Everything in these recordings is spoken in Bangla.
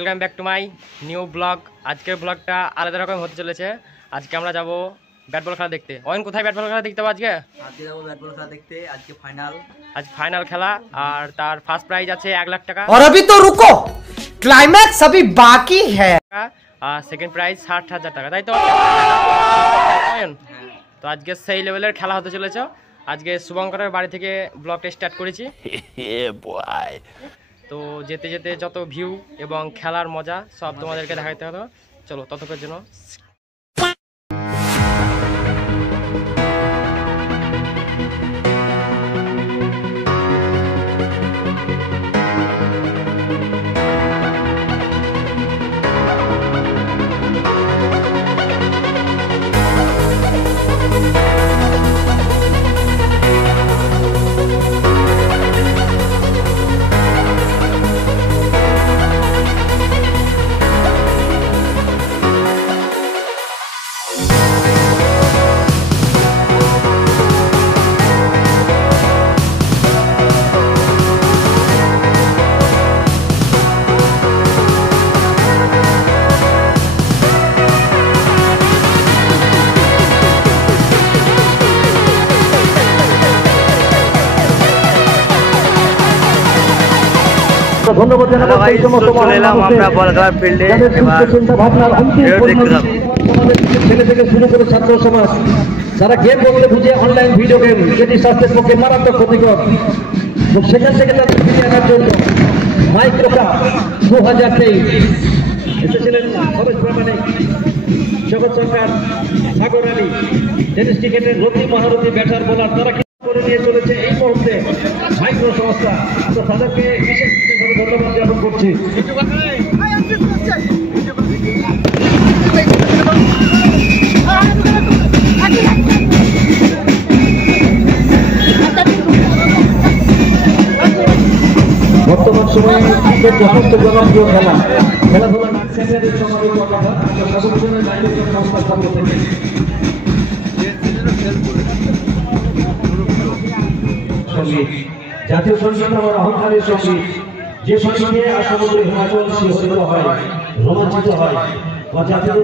Welcome back to my new blog. আজকের ব্লগটা আলাদা রকম হতে চলেছে। আজকে আমরা যাব ব্যাট বল খেলা দেখতে। অয়ন কোথায় ব্যাট বল খেলা দেখতে পাবো? আজকে যাবো ব্যাট বল খেলা দেখতে। আজকে ফাইনাল খেলা, আর তার ফার্স্ট প্রাইজ আছে 1 লাখ টাকা। और अभी तो रुको, क्लाइमैक्स अभी बाकी है। আর সেকেন্ড প্রাইজ 60,000 টাকা, তাই তো অয়ন? তো আজকে সেই লেভেলের খেলা হতে চলেছে। আজকে শুভঙ্করের বাড়ি থেকে ব্লগটা স্টার্ট করেছি। তো যেতে যেতে যত ভিউ এবং খেলার মজা সব তোমাদেরকে দেখাইতে হলো। চলো ততক্ষণের জন্য ধন্যবাদ জানাই চলে এলাম আমরা বল খেলার ফিল্ডে। ছেলে থেকে শুরু করে ছাত্র সমাজ যারা গেম বলতে বুঝে অনলাইন ভিডিও গেম যেটি স্বাস্থ্যের পক্ষে মারাত্মক ক্ষতিকর, সেখান থেকে তাদের ফিরিয়ে আনার জন্য মাইক্রোকাপ 2023 এসেছিলেন সরেশ প্রামাণিক, জগৎ সরকার, সাগর আলী, টেনিস ক্রিকেটের রতি মহারথী ব্যাটার বোলার, তারা করে নিয়ে চলেছে এই মুহূর্তে মাইক্রো সংস্থা। তো তাদেরকে বিশেষভাবে ধন্যবাদ জ্ঞাপন করছি। বর্তমান সময়ে ক্রিকেট যথেষ্ট জনপ্রিয় খেলা, খেলাধুলা সেন্টারের সমাবেশ সর্বজনের দায়িত্ব সংস্থার পক্ষ থেকে জাতীয় সঙ্গীত আমার অহংকারের সঙ্গীত, যে সঙ্গীতে সমগ্র হিমাচল শিহরিত হয়, রোমাঞ্চিত হয় বা জাতীয়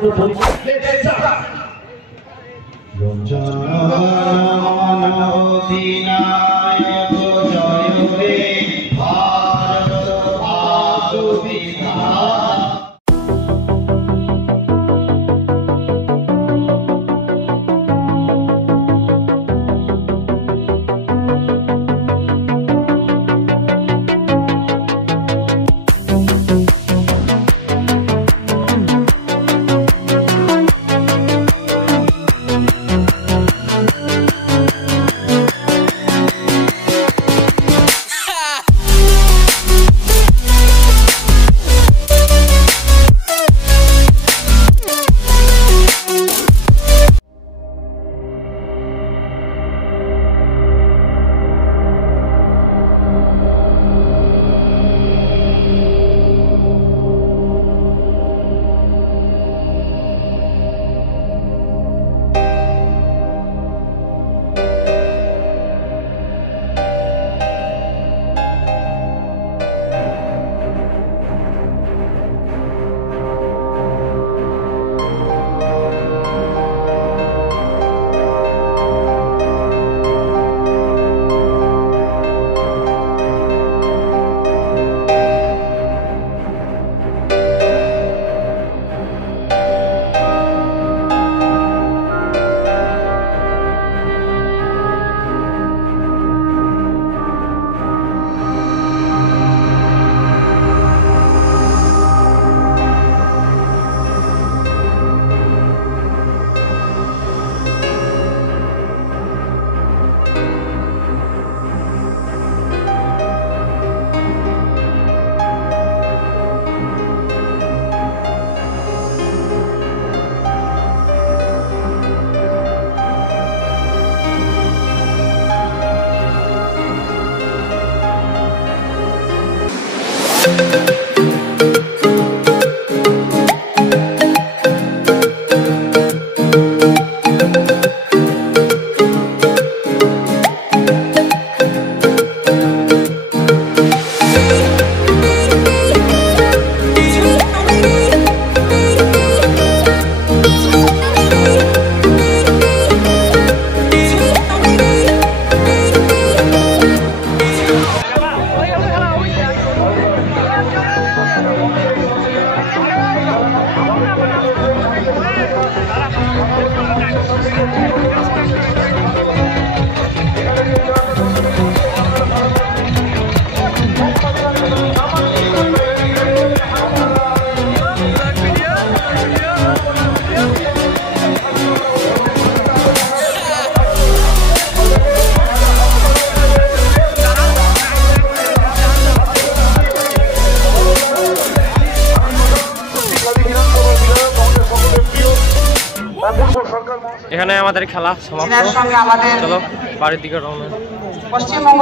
আমাদের খেলা সমাপ্ত। এনার সঙ্গে আমাদের চলো বাড়ির দিকে রওনা। পশ্চিমবঙ্গ